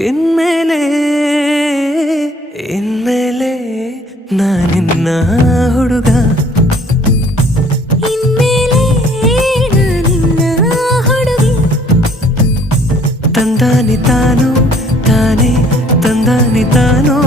ಇನ್ಮೇಲೆ ಇನ್ಮೇಲೆ ನಾನಿನ್ನ ಹುಡುಗ ಇನ್ಮೇಲೆ ನಾನಿನ್ನ ಹುಡುಗಿ ತಂದಾನಿ ತಾನು ತಾನೇ ತಂದಾನಿ ತಾನೋ